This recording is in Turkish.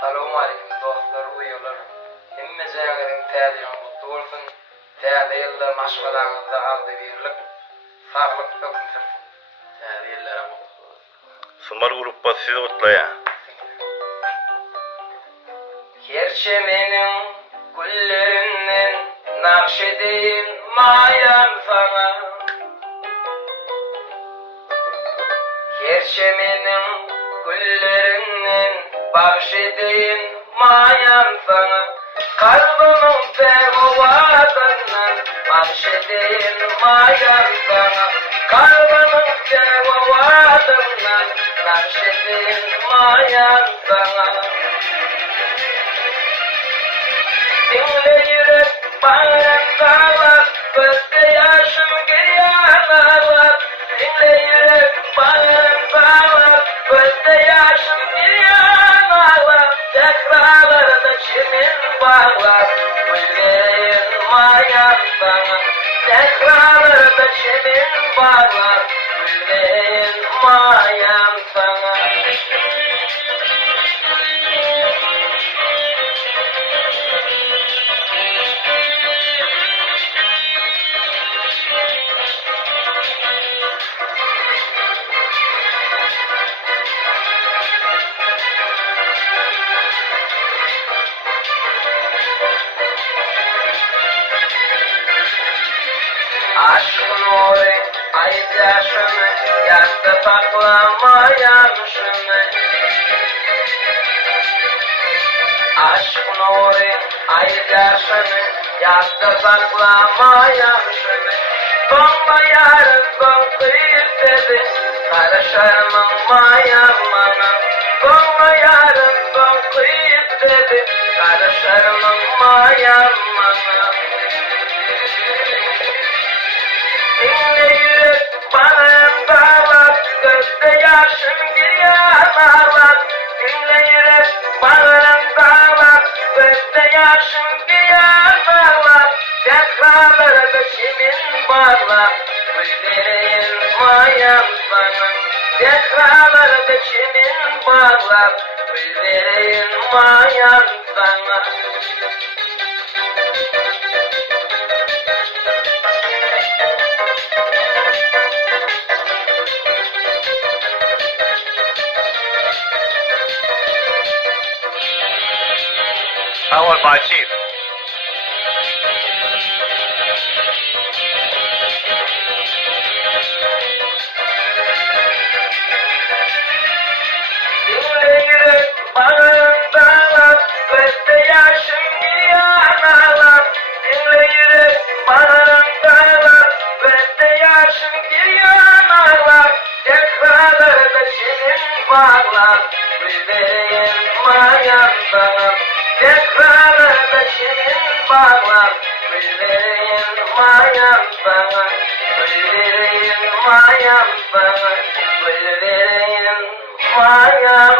Assalamu alaikum dostlar, uyular. Hemmejäňiziň täzeýän gutly bolsun. Täze ýyllar maşgalaňyzda aldy birlik, saglyk ökünçür. Täze ýylllara gutly bolsun. Sumar gruppa sizi gutlaýar. Gerçi meniň güllerinden nakşedin mayam sana. Gerçi meniň güllerinden bahşedin mayam sana. Kalbimın tevavatından bahşedin mayam sana. Kalbimın tevavatından bahşedin mayam sana. Dinle yürek bağıran dağlar, gözde yaşım giryanlar. Dinle yürek bağıran dağlar, gözde yaşım giryanlar. Tekrarlarda çimin bağlar, güllerin mayam sana. Tekrarlarda çimin bağlar, güllerin mayam sana. Aşkın oy, ayıp yaşımı, yasta saklamayanmışımı. Aşkın oy, ayıp yaşımı, yasta saklamayanmışımı. Sonla yarın son kıyıp dedi, karışarımın mayamana. Sonla yarın son kıyıp dedi, karışarımın mayamana. Dinle yürek bağıran dağlar, gözde yaşım giryanlar. Dinle yürek bağıran dağlar, gözde yaşım giryanlar. Tekrarlarda çimin bağlar, güllerin mayam sana. Tekrarlarda çimin bağlar, güllerin mayam sana. Awal Bachir. Dinle yürek bağıran dağlar, gözde yaşım giryanlar. Dinle yürek bağıran dağlar, gözde yaşım giryanlar. Tekrarlarda çimin bağlar, güllerin mayam sana. Tekrarlarda çimin bağlar, güllerin mayam sana. Güllerin mayam sana, güllerin mayam